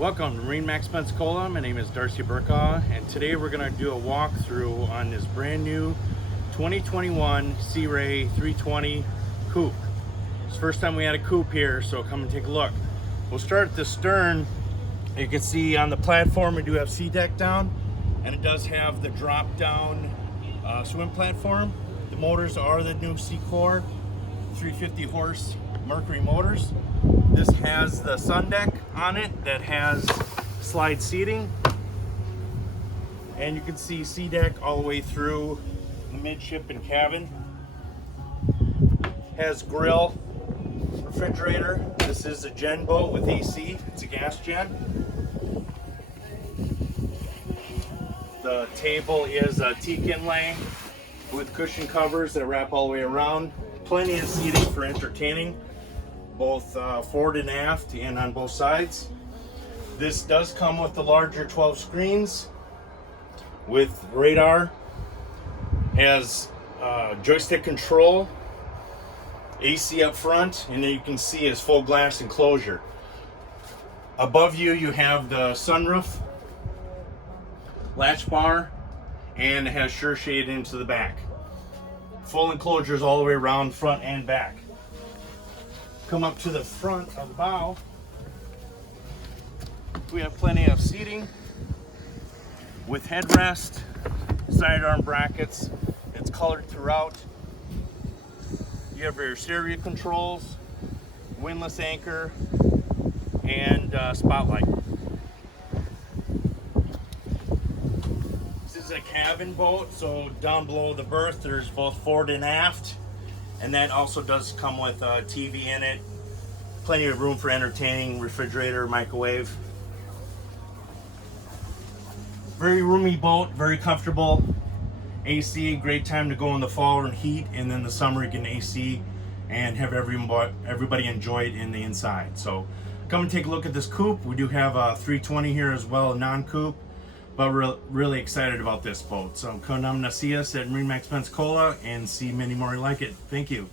Welcome to MarineMax Pensacola. My name is Darcy Burkaw, and today we're going to do a walkthrough on this brand new 2021 Sea Ray 320 coupe. It's the first time we had a coupe here, so come and take a look. We'll start at the stern. You can see on the platform we do have sea deck down, and it does have the drop down swim platform. The motors are the new Secor 350 horse Mercury motors. This has the sun deck on it that has slide seating, and you can see sea deck all the way through the midship and cabin. Has grill, refrigerator. This is a gen boat with AC. It's a gas gen. The table is a teak inlay with cushion covers that wrap all the way around. Plenty of seating for entertaining, both forward and aft and on both sides. This does come with the larger 12 screens with radar. Has joystick control, AC up front, and then you can see his full glass enclosure. Above you, you have the sunroof, latch bar, and it has sure shade into the back. Full enclosures all the way around, front and back. Come up to the front of the bow. We have plenty of seating with headrest, sidearm brackets. It's colored throughout. You have your stereo controls, windlass anchor, and spotlight. This is a cabin boat, so down below the berth there's both forward and aft, and that also does come with a TV in it. Plenty of room for entertaining, refrigerator, microwave. Very roomy boat, very comfortable. AC, great time to go in the fall and heat, and then the summer you can AC and have everybody enjoy it in the inside. So come and take a look at this coupe. We do have a 320 here as well, a non-coupe, but we're really excited about this boat. So come down to see us at MarineMax Pensacola and see many more like it. Thank you.